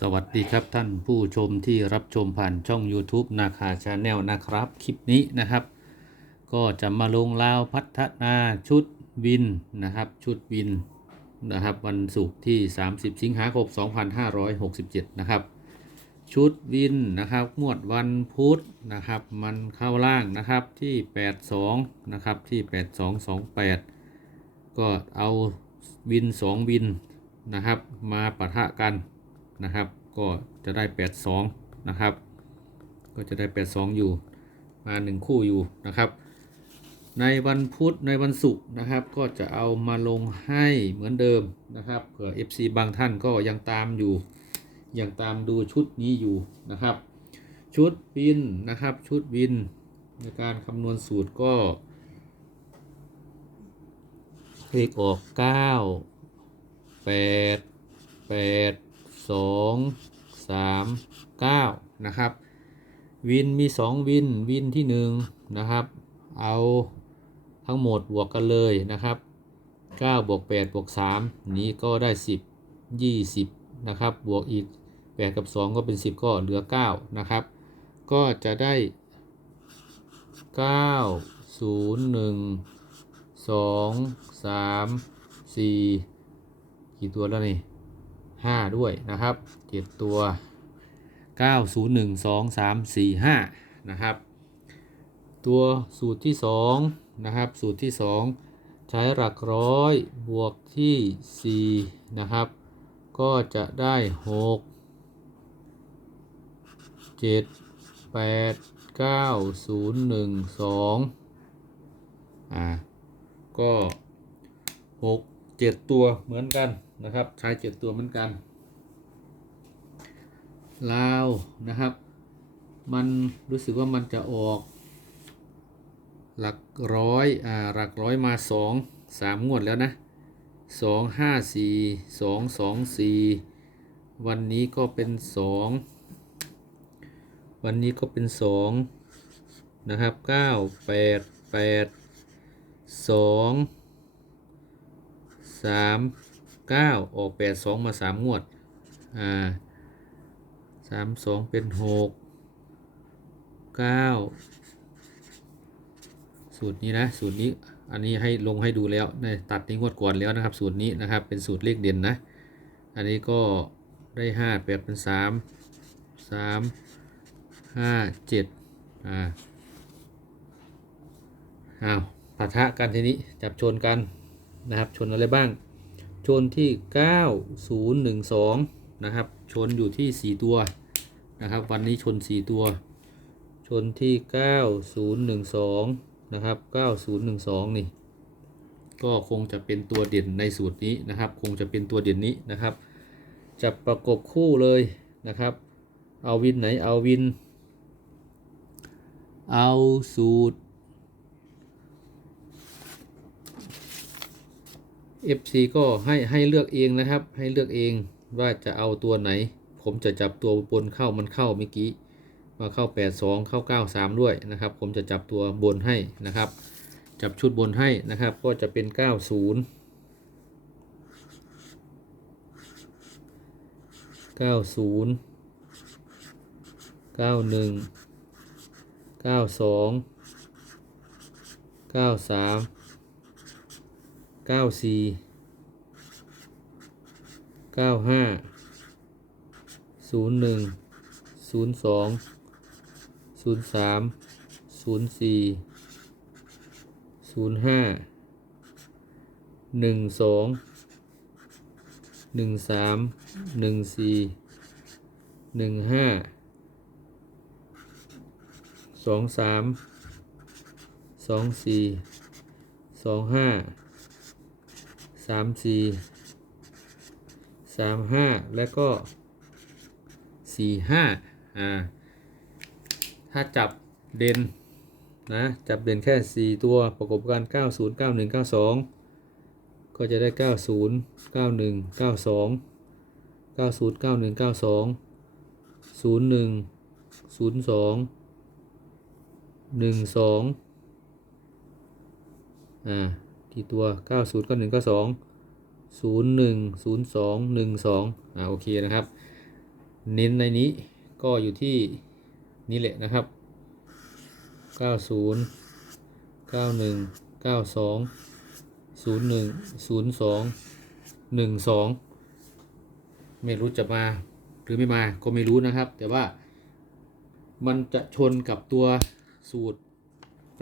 สวัสดีครับท่านผู้ชมที่รับชมผ่านช่อง YouTube นาคาชาแนลนะครับ คลิปนี้นะครับ ก็จะมาลงลาวพัฒนาชุดวินนะครับ ชุดวินนะครับ วันศุกร์ที่ 30 สิงหาคม 2567 นะครับ ชุดวินนะครับงวดวันพุธนะครับ มันเข้าล่างนะครับที่ 82 นะครับที่ 8228 ก็เอาวิน 2 วินนะครับ มาปะทะกัน นะครับ ก็จะได้ 82 นะครับ ก็จะได้ 82 อยู่ มา1คู่อยู่นะครับ ในวันพุธในวันศุกร์นะครับ ก็จะเอามาลงให้เหมือนเดิมนะครับ เผื่อ FC บางท่านก็ยังตามอยู่ ยังตามดูชุดนี้อยู่นะครับ ชุดวินนะครับ ชุดวินในการคำนวณสูตรก็เลขออก 9 8 8 2 3 9 นะครับ วินมี 2 วิน วินที่ 1 นะครับ เอาทั้งหมดบวกกันเลยนะครับ9บวก8บวก3นี้ก็ได้ 10 20 นะครับ บวกอีก 8 กับ 2 ก็เป็น 10 ก็เหลือ 9 นะครับ ก็จะได้ 9 0 1 2 3 4 กี่ตัวแล้วนี่ 5 ด้วยนะครับ7ตัว 9 0 1 2 3 4 5นะครับ ตัวสูตรที่2นะครับ สูตรที่ 2 ใช้หลักร้อยบวกที่4นะครับ ก็จะได้ 6 7 8 9 0 1 2อ่าก็ 6 7 ตัวเหมือนกัน นะครับใช้7ตัวเหมือนกัน ลาวนะครับ มันรู้สึกว่ามันจะออก หลักร้อยอ่าหลักร้อยมาสองสามงวดแล้วนะสองห้าสี่สองสองสี่วันนี้ก็เป็นสองวันนี้ก็เป็นสองนะครับเก้าแปดแปดสองสาม เก้าออกแปดสองมาสามงวด อ่าสามสองเป็นหกเก้าสูตรนี้นะ สูตรนี้ อันนี้ให้ลงให้ดูแล้วในตัดในงวดก่อนแล้วนะครับ สูตรนี้นะครับ เป็นสูตรเลขเด่นนะ อันนี้ก็ได้ห้าแปดเป็นสามสามห้าเจ็ดอ่า อ้าวปะทะกันทีนี้จับชนกันนะครับ ชนอะไรบ้าง ชนที่ 9 0 1 2 นะครับ ชนอยู่ที่ 4 ตัวนะครับ วันนี้ชน 4 ตัว ชนที่ 9012 นะครับ 9012 นี่ ก็คงจะเป็นตัวเด่นในสูตรนี้นะครับ คงจะเป็นตัวเด่นนี้นะครับจะประกบคู่เลยนะครับ เอาวินไหนเอาวิน เอาสูตร FC ก็ให้ให้เลือกเองนะครับ ให้เลือกเองว่าจะเอาตัวไหน ผมจะจับตัวบนเข้ามันเข้าเมื่อกี้มาเข้า 82 เข้า 93 ด้วยนะครับ ผมจะจับตัวบนให้นะครับ จับชุดบนให้นะครับ ก็จะเป็น 90 90 91 92 93 94 95 01 02ศูนย์สามศูนย์สี่ศูนย์ห้าหนึ่งสองหนึ่งสามหนึ่งสี่หนึ่งห้าสองสามสองสี่สองห้า สามสี่สามห้าแล้วก็สี่ห้าอ่า ถ้าจับเด่นนะ จับเด่นแค่ 4 ตัวประกบกัน 90 91 92 ก็จะได้ 90 91 92 90 91 92 01 02 12อ่า ที่ตัว 90 91 92 01 02 12อ่าโอเคนะครับ เน้นในนี้ก็อยู่ที่นี่แหละนะครับ 90 91 92 01 02 12 ไม่รู้จะมาหรือไม่มาก็ไม่รู้นะครับ แต่ว่ามันจะชนกับตัวสูตร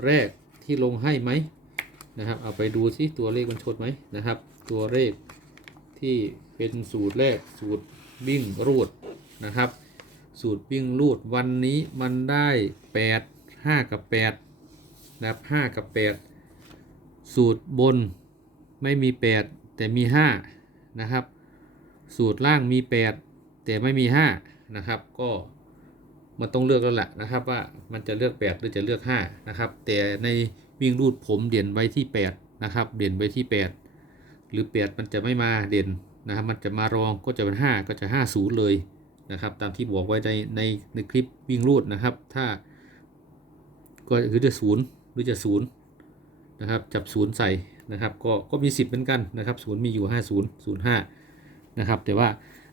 แรกที่ลงให้ไหม นะครับ เอาไปดูซิตัวเลขมันชนไหมนะครับ ตัวเลขที่เป็นสูตรแรกสูตรวิ่งรูดนะครับ สูตรวิ่งรูดวันนี้มันได้ 8 5 กับ8นะครับ5กับ 8 สูตรบนไม่มี 8 แต่มี 5 นะครับ สูตรล่างมี 8 แต่ไม่มี 5 นะครับก็ มันต้องเลือกแล้วแหละนะครับว่ามันจะเลือก 8 หรือจะเลือก5นะครับแต่ในวิ่งรูดผมเด่นไว้ที่ 8 นะครับ เด่นไว้ที่ 8 หรือ 8 มันจะไม่มาเด่นนะครับ มันจะมารองก็จะเป็น 5 ก็จะ 5 0 เลยนะครับ ตามที่บอกไว้ในในในคลิปวิ่งรูดนะครับ ถ้าก็คือจะศูนย์หรือจะศูนย์นะครับจับศูนย์ใส่นะครับก็ก็มีสิทธิ์เหมือนกันนะครับศูนย์มีอยู่ 50 05 นะครับ แต่ว่า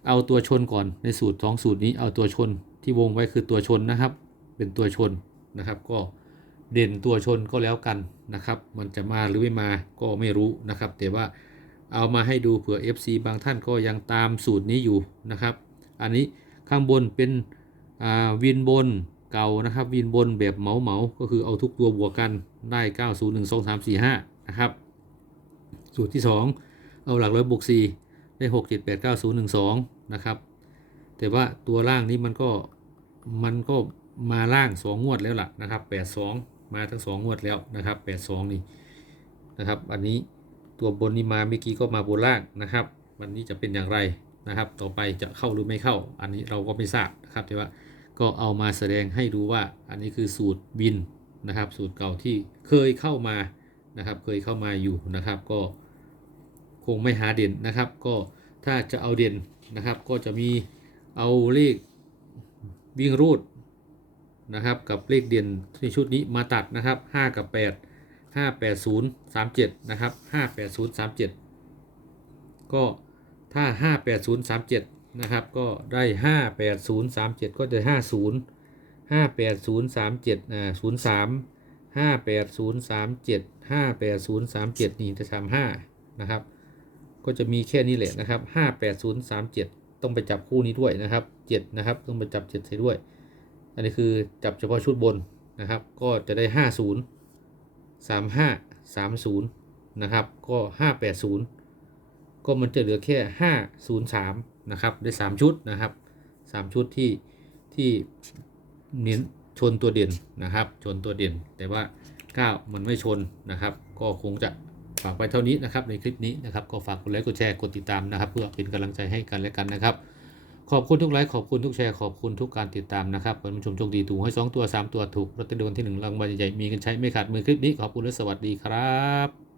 เอาตัวชนก่อนในสูตรสองสูตรนี้เอาตัวชน ที่วงไว้คือตัวชนนะครับ เป็นตัวชนนะครับ ก็เด่นตัวชนก็แล้วกันนะครับ มันจะมาหรือไม่มาก็ไม่รู้นะครับ แต่ว่าเอามาให้ดูเผื่อ FC บางท่านก็ยังตามสูตรนี้อยู่นะครับ อันนี้ข้างบนเป็นวินบนเก่านะครับ วินบนแบบเหมาเหมาก็คือเอาทุกตัวบวกกันได้ 9 0 1 2 3 4 5 นะครับ สูตรที่ 2 เอาหลักร้อยบวก4ได้ 6 7 8 9 0 1 2 นะครับ แต่ว่าตัวล่างนี้มันก็มันก็มาล่าง2งงวดแล้วล่ะนะครับ82มาทั้ง2งงวดแล้วนะครับ82นี่นะครับอันนี้ตัวบนนี้มาเมื่อกี้ก็มาบนล่างนะครับ วันนี้จะเป็นอย่างไรนะครับ ต่อไปจะเข้าหรือไม่เข้า อันนี้เราก็ไม่ทราบนะครับแต่ว่าก็เอามาแสดงให้ดูว่าอันนี้คือสูตรบินนะครับ สูตรเก่าที่เคยเข้ามานะครับ เคยเข้ามาอยู่นะครับ ก็คงไม่หาเด่นนะครับ ก็ถ้าจะเอาเด่นนะครับ ก็จะมี เอาเลขวิ่งรูดนะครับกับเลขเด่นในชุดนี้มาตัดนะครับ 5 กับ 8 5 8 0 3 7นะครับ5 8 0 3 7 ก็ถ้า 5 8 0 3 7นะครับก็ได้ 5 8 0 3 7 ก็จะ 50 5 8 0 3 7อ่า03 5 8 0 3 7 5 8 0 3 7นี่จะ35นะครับ ก็จะมีแค่นี้แหละนะครับ 5 8 0 3 7 ต้องไปจับคู่นี้ด้วยนะครับ7นะครับ ต้องไปจับ7ใส่ด้วย อันนี้คือจับเฉพาะชุดบนนะครับ ก็จะได้ 50 35 30นะครับ ก็ 580 ก็มันจะเหลือแค่ 503นะครับ ได้ 3 ชุดนะครับ 3 ชุดที่ที่เน้นชนตัวเด่นนะครับ ชนตัวเด่น แต่ว่า 9 มันไม่ชนนะครับ ก็คงจะ ฝากไว้เท่านี้นะครับในคลิปนี้นะครับก็ฝากกดไลค์กดแชร์กดติดตามนะครับเพื่อเป็นกำลังใจให้กันและกันนะครับ ขอบคุณทุกไลค์ขอบคุณทุกแชร์ขอบคุณทุกการติดตามนะครับท่านผู้ชมโชคดีถูกให้2ตัว 3 ตัวถูกรถตเตอรี่รางวัลที่1รางวัลใหญ่มีกันใช้ไม่ขาดมือคลิปนี้ขอบคุณและสวัสดีครับ